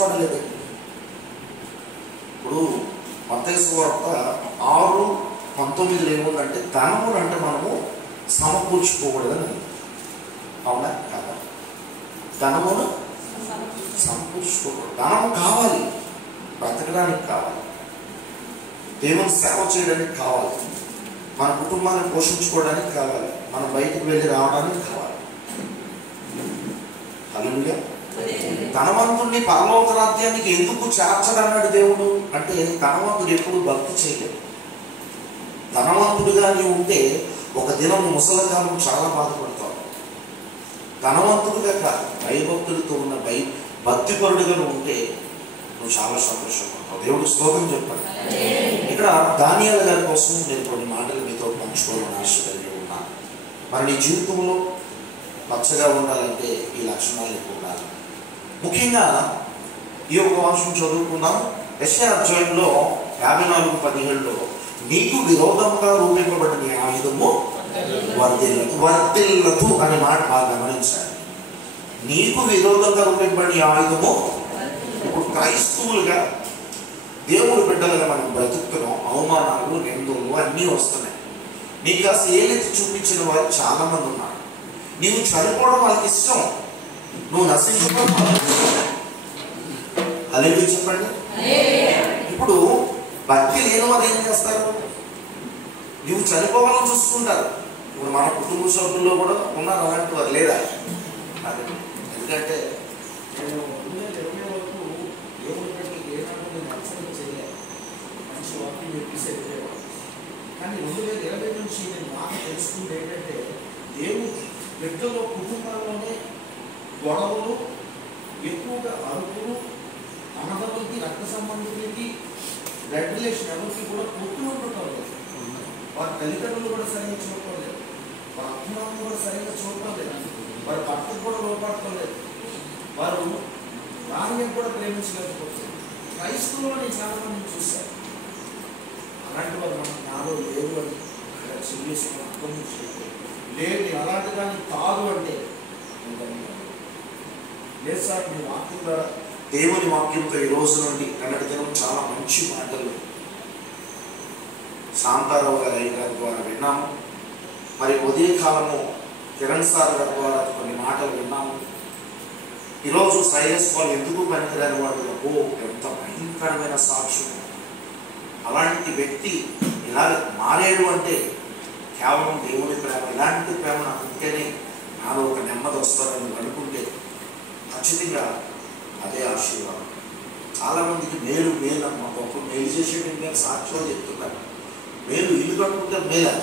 కష్టపడలేదండి. ఇప్పుడు మత్తయి సువార్త 6:19 ఏముందంటే ధనమును అంటే మనము సమకూర్చుకోకూడదని. అవునా కాదా? ధనమును సమకూర్చుకోకూడదు. ధనము కావాలి, బ్రతకడానికి కావాలి, దేవుని సేవ చేయడానికి కావాలి, మన కుటుంబాన్ని పోషించుకోవడానికి కావాలి, మనం బయటకు వెళ్ళి రావడానికి కావాలి. హల్లెలూయా. ధనవంతుడిని పరలోక రాజ్యానికి ఎందుకు చేర్చడన్నాడు దేవుడు అంటే, ధనవంతుడు ఎప్పుడు భక్తి చేయలేదు. ధనవంతుడిగా నీవు ఉంటే ఒక దినం ముసలికాలం చాలా బాధపడతావు. ధనవంతుడిగా కాదు, భయభక్తులతో ఉన్న భక్తిపరుడుగా నువ్వు ఉంటే నువ్వు చాలా సంతోషపడతావు. దేవుడు స్తోత్రం చెప్పండి. ఇక్కడ దానియేలు గారి కోసం నేను కొన్ని మాటలు మీతో పంచుకోవాలని ఆశ కలిగి ఉన్నాను. మరి నీ జీవితంలో పచ్చగా ఉండాలంటే ఈ లక్షణాలు ఎక్కువ ఉండాలి. ముఖ్యంగా ఈ ఒక అంశం చదువుకున్నాం. యెషయా అధ్యాయంలో 54:17 నీకు విరోధంగా రూపింపబడిన నీ ఆయుధము వర్ధిల్లదు అనే మాట బాగా గమనించాలి. నీకు విరోధంగా రూపింపబడిన ఆయుధము. ఇప్పుడు క్రైస్తవులుగా దేవుడి బిడ్డలుగా మనం బ్రతుకుతున్నాం. అవమానాలు, నిందలు అన్నీ వస్తున్నాయి. నీకు అసలు ఏలెత్తి చూపించిన వారు చాలా మంది ఉన్నారు. నీవు చనిపోవడం వాళ్ళకి ఇష్టం, నువ్వు నశించుకోవడం వాళ్ళకి ఇష్టం. హల్లెలూయా చెప్పండి. ఇప్పుడు భక్తి లేని వారు ఏం చేస్తారు? నువ్వు చనిపోవాలని చూసుకుంటారు. ఇప్పుడు మన కుటుంబ సభ్యుల్లో కూడా ఉన్నారు అలాంటి వారు, లేదా? అదే ఎందుకంటే నేను 2020 వరకు దేవుడి బిడ్డలకి ఏనాడు నేను అక్షరం చేయలేదు, మంచి వాక్యం చెప్పేసి వెళ్ళేవాడు. కానీ 2020 నుంచి నేను బాగా తెలుసుకుంటే ఏంటంటే, దేవుడి బిడ్డలో కుటుంబాల్లోనే గొడవలు ఎక్కువగా, అరుపులు, అన్నదమ్ములకి, రక్త సంబంధికులకి, బ్లడ్ రిలేషన్ ఎవరికి కూడా పొత్తు ఉండటం. వారి తల్లిదండ్రులు కూడా సరిగ్గా చూడలేదు, వారి అభిమానులు కూడా సరిగ్గా చూడలేదు, వారి భర్తకు కూడా లోపడలేదు, వారు భార్యను కూడా ప్రేమించలేకపోతుంది. క్రైస్తవులు నేను చాలా మందిని చూశాను. అలాంటి వారు మనకు నాలో లేవు అని చెప్పేసి అర్థం లేదు. అలాంటి దాన్ని కాదు అంటే లేదు సార్. మీ వాక్యం ద్వారా, దేవుని వాక్యంతో ఈ రోజు నుండి నిన్నటి దినం చాలా మంచి మాటలు శాంతారావు గారి గారి ద్వారా విన్నాము. మరి ఉదయకాలము కిరణ్ సార్ గారి ద్వారా కొన్ని మాటలు విన్నాము. ఈరోజు సైలెన్స్ వాళ్ళు ఎందుకు పనికిరాని వాడు, ఎంత భయంకరమైన సాక్ష్యం. అలాంటి వ్యక్తి ఇలా మారేడు అంటే కేవలం దేవుని ప్రేమ. ఇలాంటి ప్రేమ నాకు ఉంటేనే నాలో ఒక నెమ్మది వస్తుందని అనుకుంటే ఖచ్చితంగా అదే ఆశీర్వాదం. చాలామందికి మేలు అమ్మ, గొప్ప మేలు చేసేటువంటి సాక్ష్యాలు చెప్తున్నారు. మేలు ఇల్లు కట్టుకుంటే మేలు,